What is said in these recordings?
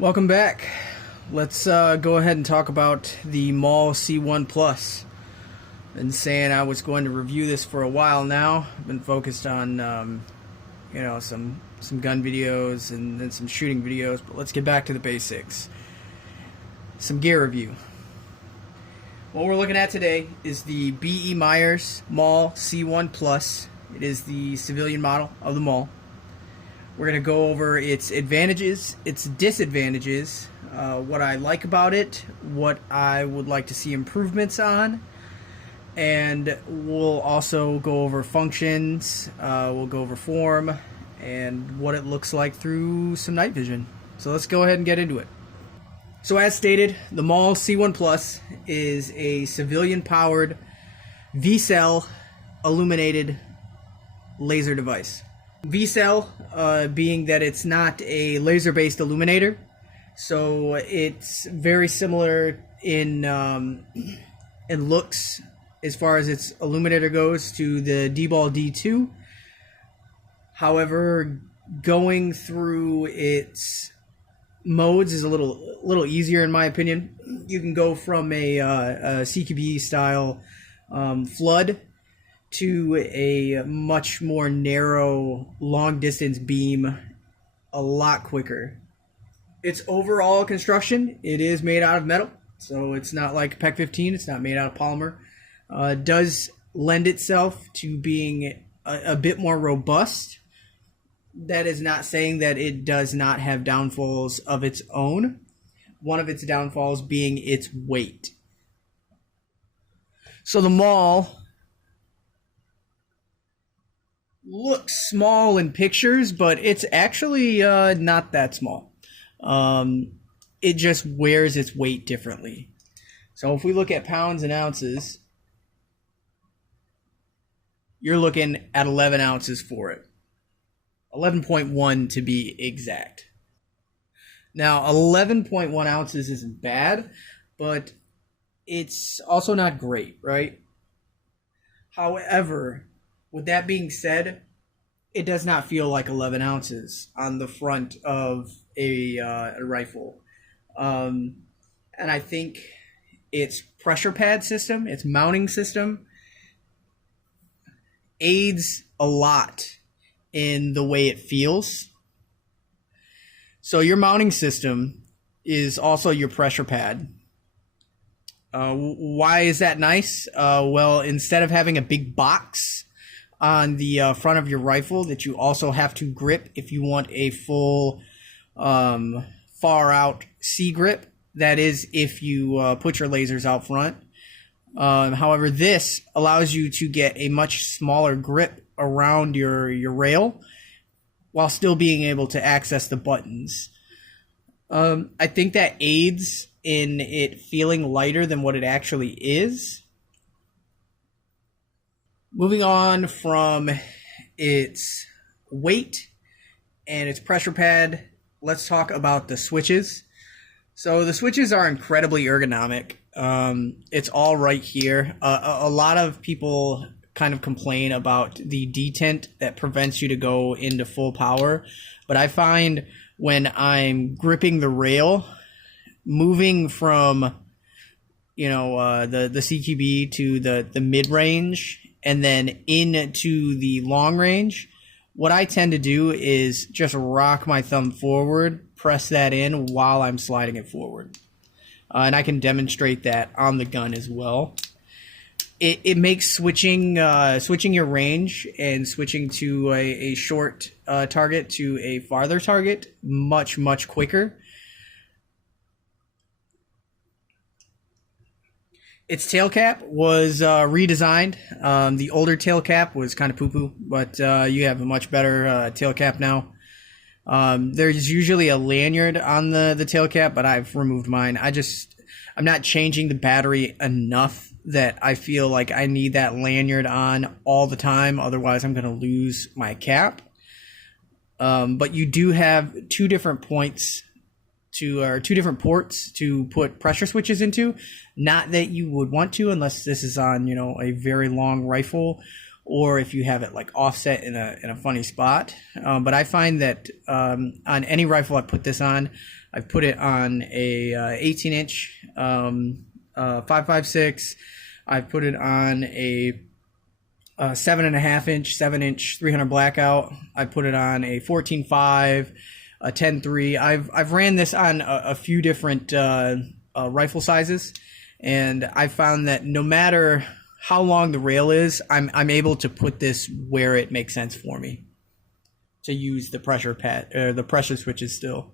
Welcome back. Let's go ahead and talk about the Mawl C1 Plus. Been saying I was going to review this for a while now. I've been focused on some gun videos and then some shooting videos, but let's get back to the basics. Some gear review. What we're looking at today is the B.E. Meyers Mawl C1 Plus. It is the civilian model of the Mawl. We're going to go over its advantages, its disadvantages, what I like about it, what I would like to see improvements on, and we'll also go over functions, we'll go over form, and what it looks like through some night vision. So let's go ahead and get into it. So as stated, the Mawl C1 Plus is a civilian-powered V-cell illuminated laser device. V-cell being that it's not a laser-based illuminator, so it's very similar in looks as far as its illuminator goes to the D-Ball D2. However, going through its modes is a little easier in my opinion. You can go from a CQB style flood to a much more narrow long distance beam a lot quicker. Its overall construction, it is made out of metal, so it's not like PEC 15, it's not made out of polymer. It does lend itself to being a bit more robust. That is not saying that it does not have downfalls of its own. One of its downfalls being its weight. So the Mawl looks small in pictures, but it's actually not that small. It just wears its weight differently. So if we look at pounds and ounces, you're looking at 11 ounces for it. 11.1 to be exact. Now, 11.1 ounces isn't bad, but it's also not great, right? However, with that being said, it does not feel like 11 ounces on the front of a rifle. And I think its pressure pad system, its mounting system, aids a lot in the way it feels. So your mounting system is also your pressure pad. Why is that nice? Well, instead of having a big box on the front of your rifle that you also have to grip if you want a full far out C grip, that is if you put your lasers out front. However, this allows you to get a much smaller grip around your rail while still being able to access the buttons. I think that aids in it feeling lighter than what it actually is. Moving on from its weight and its pressure pad, let's talk about the switches. So the switches are incredibly ergonomic. It's all right here. A lot of people kind of complain about the detent that prevents you to go into full power, but I find when I'm gripping the rail, moving from the CQB to the mid-range and then into the long range, what I tend to do is just rock my thumb forward, press that in while I'm sliding it forward. And I can demonstrate that on the gun as well. It makes switching your range and switching to a short target to a farther target much quicker. Its tail cap was redesigned. The older tail cap was kind of poo-poo, but you have a much better tail cap now. There's usually a lanyard on the tail cap, but I've removed mine. I'm not changing the battery enough that I feel like I need that lanyard on all the time. Otherwise, I'm going to lose my cap. But you do have two different ports to put pressure switches into. Not that you would want to, unless this is on, a very long rifle or if you have it like offset in a funny spot. But I find that on any rifle I put this on, I've put it on a 18-inch 5.56. I've put it on a 7.5-inch, 7-inch 300 blackout. I put it on a 14.5, a 10.3. I've ran this on a few different rifle sizes, and I found that no matter how long the rail is, I'm able to put this where it makes sense for me to use the pressure pad or the pressure switches still.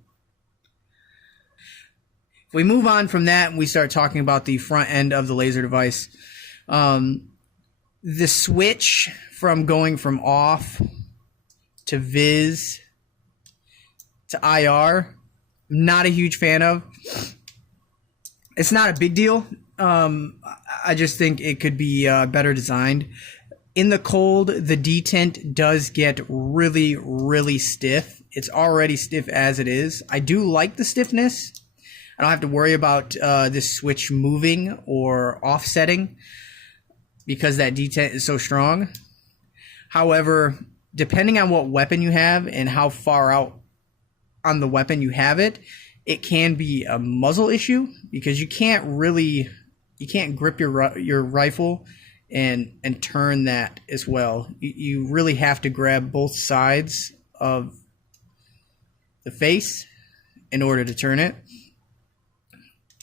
If we move on from that and we start talking about the front end of the laser device, the switch from going from off to vis to IR, not a huge fan of. It's not a big deal. I just think it could be better designed. In the cold, the detent does get really, really stiff. It's already stiff as it is. I do like the stiffness. I don't have to worry about this switch moving or offsetting because that detent is so strong. However, depending on what weapon you have and how far out on the weapon you have it, it can be a muzzle issue because you can't grip your rifle and turn that as well. You really have to grab both sides of the face in order to turn it.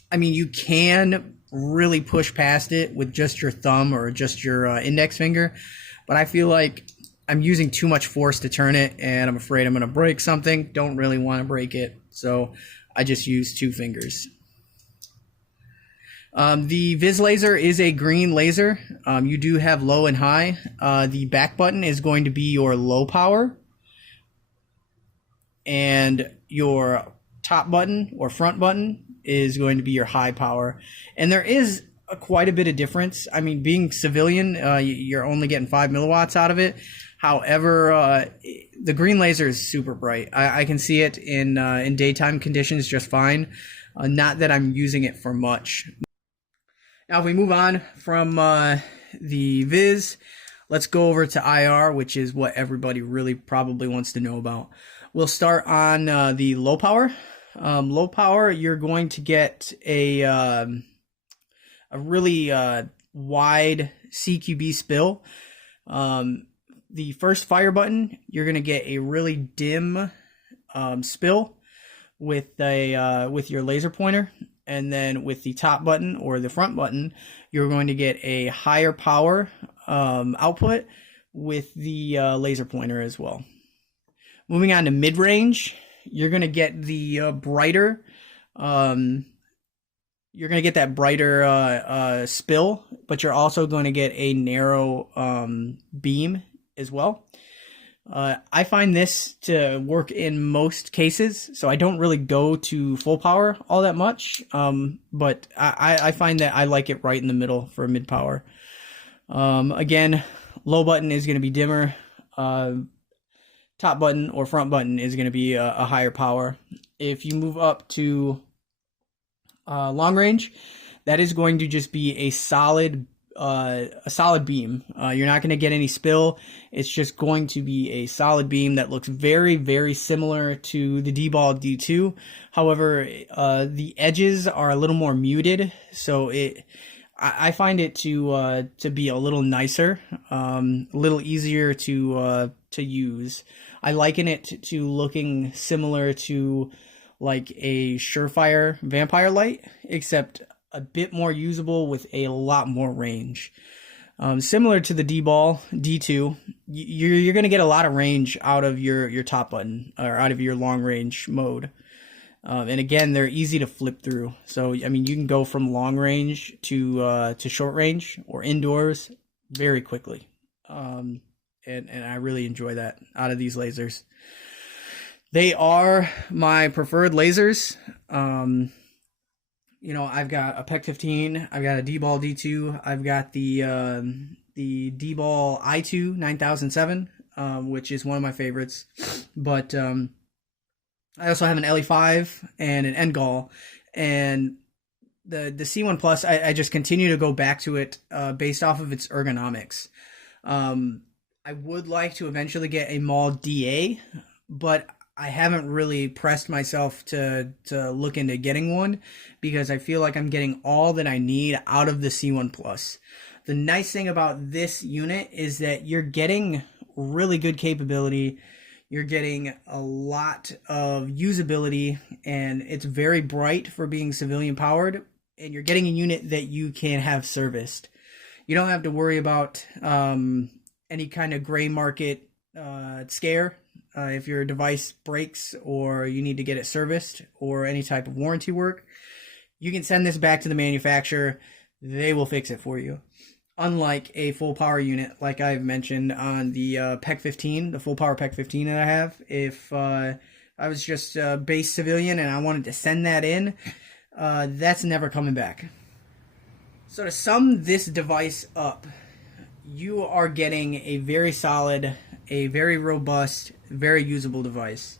I mean, you can really push past it with just your thumb or just your index finger, but I feel like I'm using too much force to turn it, and I'm afraid I'm going to break something. Don't really want to break it, so I just use 2 fingers. The Viz laser is a green laser. You do have low and high. The back button is going to be your low power, and your top button or front button is going to be your high power. And there is quite a bit of difference. I mean, being civilian, you're only getting 5 milliwatts out of it. However, the green laser is super bright. I can see it in daytime conditions just fine. Not that I'm using it for much. Now, if we move on from the Viz, let's go over to IR, which is what everybody really probably wants to know about. We'll start on the low power. Low power, you're going to get a really wide CQB spill. The first fire button, you're going to get a really dim spill with your laser pointer, and then with the top button or the front button, you're going to get a higher power output with the laser pointer as well. Moving on to mid-range, you're going to get the brighter. You're going to get that brighter spill, but you're also going to get a narrow beam as well. I find this to work in most cases, so I don't really go to full power all that much, but I find that I like it right in the middle for mid power. Again, low button is going to be dimmer. Top button or front button is going to be a higher power. If you move up to long range, that is going to just be a solid beam. You're not going to get any spill. It's just going to be a solid beam that looks very, very similar to the D-Ball D2. However, the edges are a little more muted, so I find it to be a little nicer, a little easier to use. I liken it to looking similar to like a Surefire Vampire Light, except a bit more usable with a lot more range. Similar to the D-Ball D2, you're going to get a lot of range out of your top button or out of your long range mode. And again, they're easy to flip through. So, I mean, you can go from long range to short range or indoors very quickly. And I really enjoy that out of these lasers. They are my preferred lasers. You know, I've got a PEC 15, I've got a D-Ball D2, I've got the D-Ball I2 9007, which is one of my favorites. But I also have an LE5 and an NGAL, and the C1 Plus, I just continue to go back to it based off of its ergonomics. I would like to eventually get a Mawl DA, but I haven't really pressed myself to look into getting one because I feel like I'm getting all that I need out of the C1 Plus. The nice thing about this unit is that you're getting really good capability. You're getting a lot of usability, and it's very bright for being civilian powered, and you're getting a unit that you can have serviced. You don't have to worry about any kind of gray market scare if your device breaks or you need to get it serviced or any type of warranty work. You can send this back to the manufacturer. They will fix it for you. Unlike a full power unit, like I've mentioned on the PEC 15, the full power PEC 15 that I have, if I was just a base civilian and I wanted to send that in, that's never coming back. So to sum this device up, you are getting a very solid, a very robust, very usable device.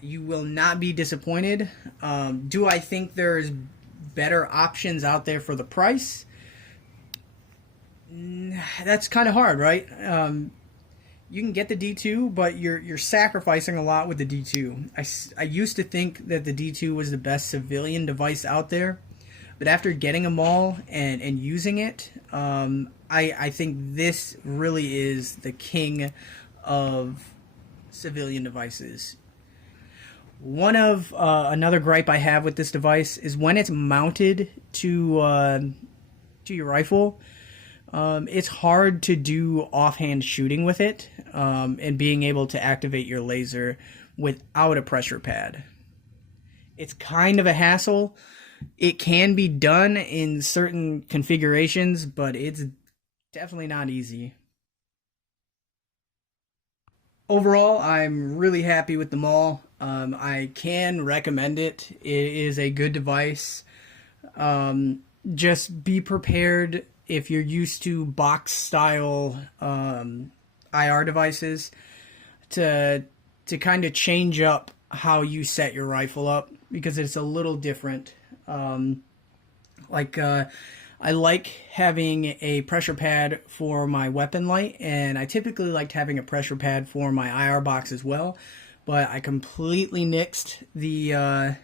You will not be disappointed. Do I think there's better options out there for the price? That's kind of hard, right? You can get the D2, but you're sacrificing a lot with the D2. I used to think that the D2 was the best civilian device out there, but after getting a Mawl and using it, I think this really is the king of civilian devices. One of another gripe I have with this device is when it's mounted to your rifle. It's hard to do offhand shooting with it and being able to activate your laser without a pressure pad. It's kind of a hassle. It can be done in certain configurations, but it's definitely not easy. Overall, I'm really happy with the Mawl. I can recommend it. It is a good device. Just be prepared if you're used to box style IR devices to kind of change up how you set your rifle up because it's a little different. I like having a pressure pad for my weapon light, and I typically liked having a pressure pad for my IR box as well, but I completely nixed the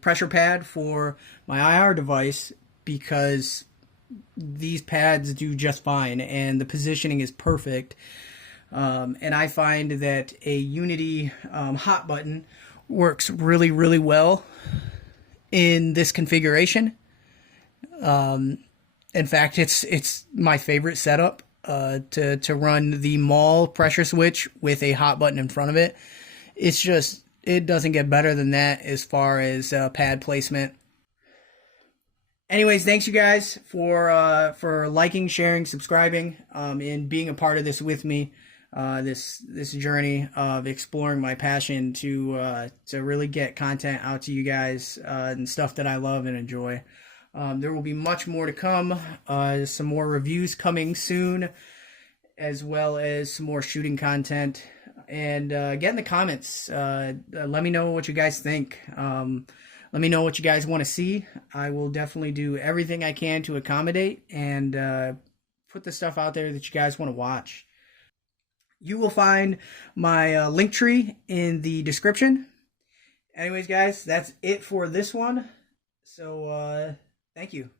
pressure pad for my IR device because these pads do just fine and the positioning is perfect. And I find that a Unity hot button works really, really well in this configuration. In fact, it's my favorite setup to run the Mawl pressure switch with a hot button in front of it. It's just, it doesn't get better than that as far as pad placement. Anyways, thanks you guys for liking, sharing, subscribing, and being a part of this with me. This journey of exploring my passion to really get content out to you guys and stuff that I love and enjoy. There will be much more to come. Some more reviews coming soon, as well as some more shooting content. And get in the comments. Let me know what you guys think. Let me know what you guys want to see. I will definitely do everything I can to accommodate and put the stuff out there that you guys want to watch. You will find my link tree in the description. Anyways, guys, that's it for this one. So, thank you.